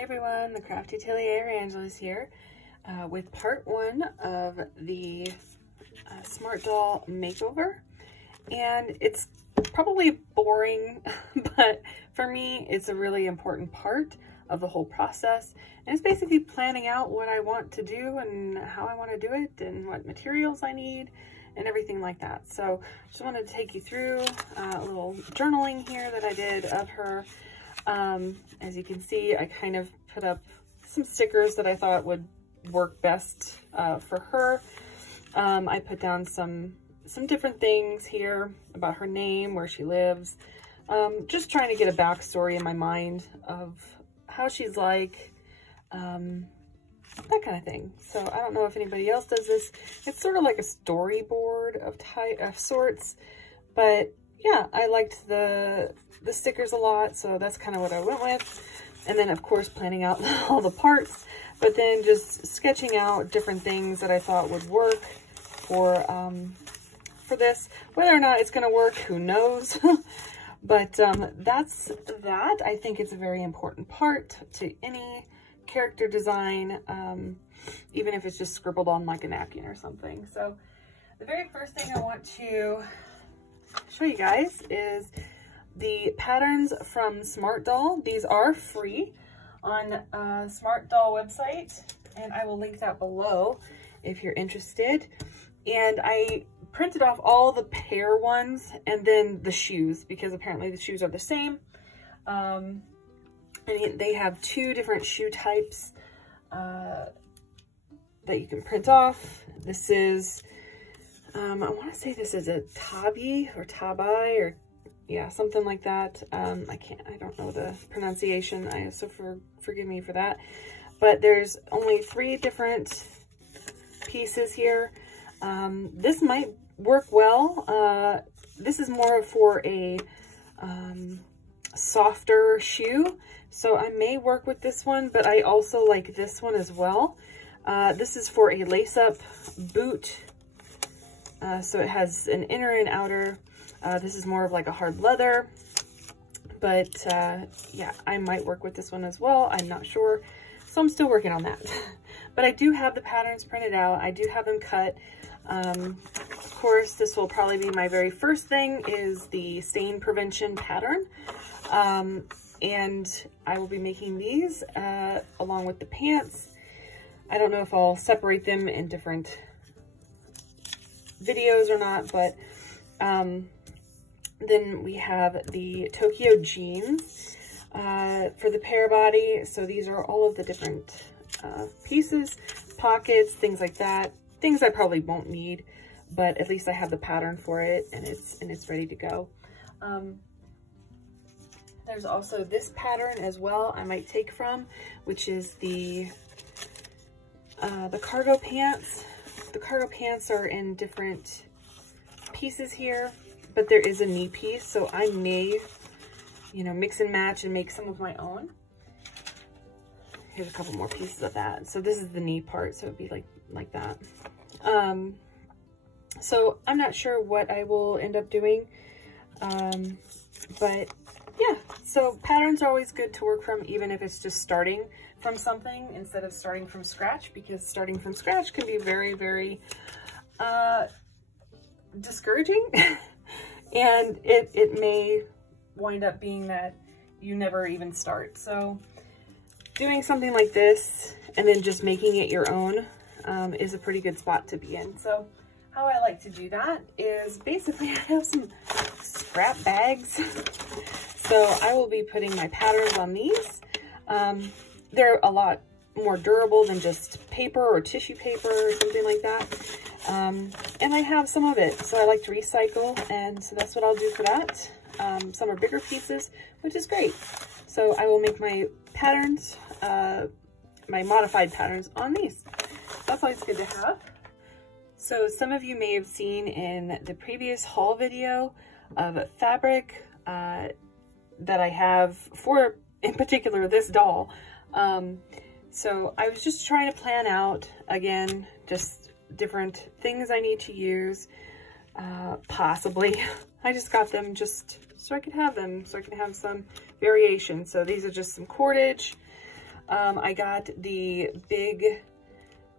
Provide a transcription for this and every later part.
Hi everyone, the Crafty Atelier Angela's here with part one of the Smart Doll makeover. And it's probably boring, but for me, it's a really important part of the whole process. And it's basically planning out what I want to do and how I want to do it and what materials I need and everything like that. So just wanted to take you through a little journaling here that I did of her. As you can see, I kind of put up some stickers that I thought would work best for her. I put down some different things here about her name, where she lives, just trying to get a backstory in my mind of how she's like, that kind of thing. So I don't know if anybody else does this. It's sort of like a storyboard of sorts, but yeah, I liked the stickers a lot, so that's kind of what I went with. And then of course planning out all the parts, but then just sketching out different things that I thought would work for this. Whether or not it's going to work, who knows? But that's that. I think it's a very important part to any character design, even if it's just scribbled on like a napkin or something. So the very first thing I want to show you guys is the patterns from Smart Doll. These are free on Smart Doll website, and I will link that below if you're interested. And I printed off all the pair ones and then the shoes, because apparently the shoes are the same. And they have two different shoe types that you can print off. This is, I want to say this is a Tabi or Tabai, or yeah, something like that. I don't know the pronunciation, so forgive me for that. But there's only 3 different pieces here. This might work well. This is more for a softer shoe, so I may work with this one, but I also like this one as well. This is for a lace-up boot, so it has an inner and outer. This is more of like a hard leather, but yeah, I might work with this one as well. I'm not sure, so I'm still working on that. But I do have the patterns printed out. I do have them cut. Of course, this will probably be my very first thing, is the stain prevention pattern. And I will be making these along with the pants. I don't know if I'll separate them in different videos or not, but then we have the Tokyo jeans for the pear body. So these are all of the different pieces, pockets, things like that. Things I probably won't need, but at least I have the pattern for it, and it's ready to go. There's also this pattern as well I might take from, which is the cargo pants. The cargo pants are in different pieces here, but there is a knee piece, so I may, you know, mix and match and make some of my own. Here's a couple more pieces of that. So this is the knee part, so it'd be like that. So I'm not sure what I will end up doing, but yeah, so patterns are always good to work from, even if it's just starting from something instead of starting from scratch, because starting from scratch can be very, very discouraging. And it may wind up being that you never even start. So doing something like this and then just making it your own is a pretty good spot to be in. So how I like to do that is basically I have some scrap bags. So I will be putting my patterns on these. They're a lot more durable than just paper or tissue paper or something like that. And I have some of it, so I like to recycle, and so that's what I'll do for that. Some are bigger pieces, which is great. So I will make my patterns, my modified patterns on these. That's always good to have. So some of you may have seen in the previous haul video of fabric that I have for, in particular, this doll. So I was just trying to plan out, again, just different things I need to use, possibly. I just got them just so I could have them, so I can have some variation. So these are just some cordage. I got the big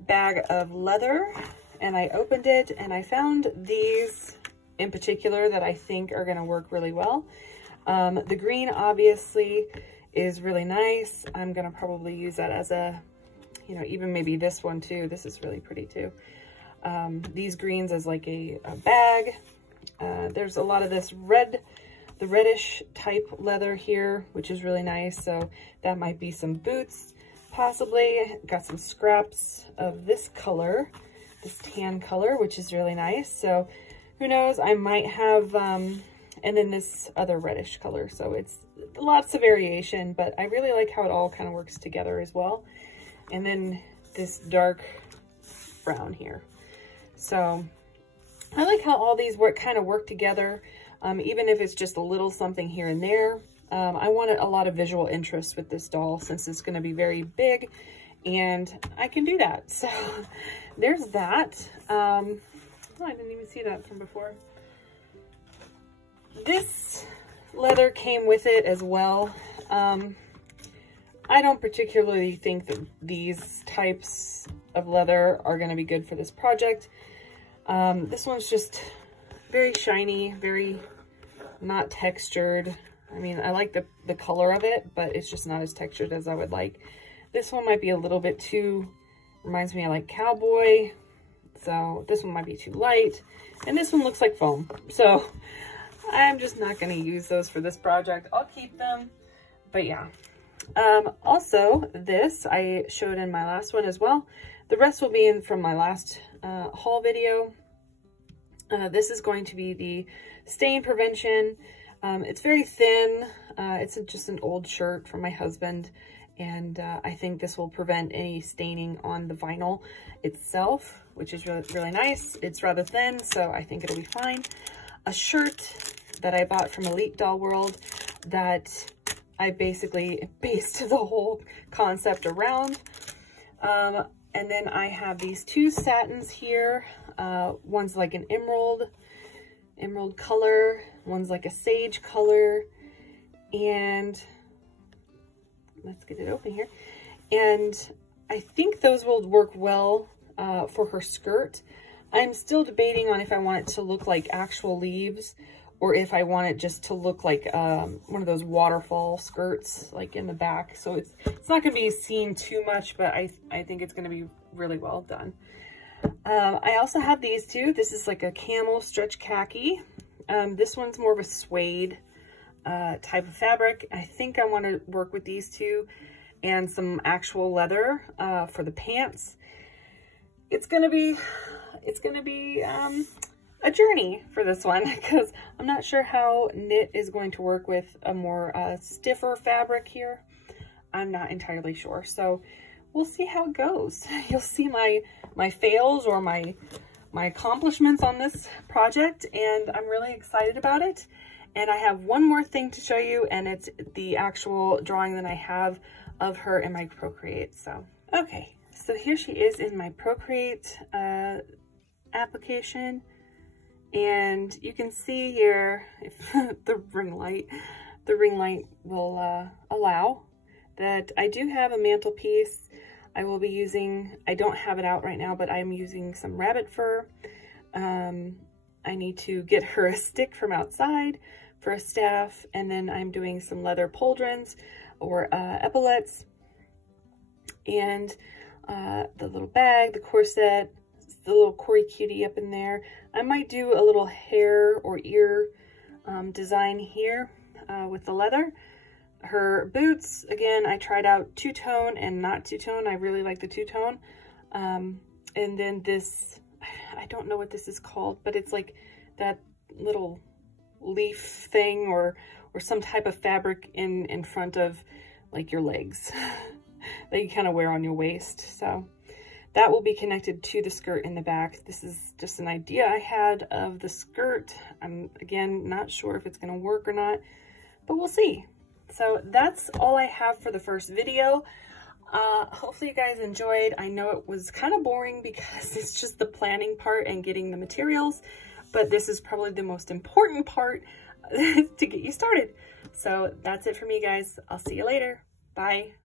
bag of leather and I opened it and I found these in particular that I think are going to work really well. The green obviously is really nice. I'm going to probably use that as a, you know, even maybe this one too. This is really pretty too. These greens as like a bag. There's a lot of this the reddish type leather here, which is really nice. So that might be some boots, possibly. Got some scraps of this color, this tan color, which is really nice. So who knows, I might have, and then this other reddish color. So it's lots of variation, but I really like how it all kind of works together as well. And then this dark brown here. So I like how all these kind of work together. Even if it's just a little something here and there. I wanted a lot of visual interest with this doll since it's going to be very big and I can do that. So there's that. Oh, I didn't even see that from before. This leather came with it as well. I don't particularly think that these types of leather are going to be good for this project. This one's just very shiny, very not textured. I mean, I like the color of it, but it's just not as textured as I would like. This one might be a little bit too, reminds me of like cowboy. So this one might be too light. And this one looks like foam. So I'm just not going to use those for this project. I'll keep them, but yeah. Also this I showed in my last one as well. The rest will be in from my last haul video. This is going to be the stain prevention. It's very thin. It's just an old shirt from my husband. And I think this will prevent any staining on the vinyl itself, which is really, really nice. It's rather thin, so I think it'll be fine. A shirt that I bought from Elite Doll World that I basically based the whole concept around. And then I have these two satins here. One's like an emerald color. One's like a sage color. And let's get it open here. And I think those will work well for her skirt. I'm still debating on if I want it to look like actual leaves or if I want it just to look like one of those waterfall skirts like in the back. So it's not going to be seen too much, but I think it's going to be really well done. I also have these two. This is like a camel stretch khaki. This one's more of a suede type of fabric. I think I want to work with these two and some actual leather for the pants. It's gonna be a journey for this one because I'm not sure how knit is going to work with a more stiffer fabric here. I'm not entirely sure, so we'll see how it goes. You'll see my fails or my accomplishments on this project, and I'm really excited about it. And I have one more thing to show you, and it's the actual drawing that I have of her in my Procreate. So, okay, so here she is in my Procreate application. And you can see here, if the ring light will allow, that I do have a mantelpiece. I will be using, I don't have it out right now, but I'm using some rabbit fur. I need to get her a stick from outside for a staff, and then I'm doing some leather pauldrons or epaulets, and the little bag, the corset, the little Cory Cutie up in there. I might do a little hair or ear design here with the leather. Her boots, again, I tried out two-tone and not two-tone. I really like the two-tone. And then this, I don't know what this is called, but it's like that little leaf thing or some type of fabric in front of like your legs that you kind of wear on your waist. So that will be connected to the skirt in the back. This is just an idea I had of the skirt. I'm, again, not sure if it's going to work or not, but we'll see. So that's all I have for the first video. Hopefully you guys enjoyed. I know it was kind of boring because it's just the planning part and getting the materials, but this is probably the most important part to get you started. So that's it for me, guys. I'll see you later. Bye.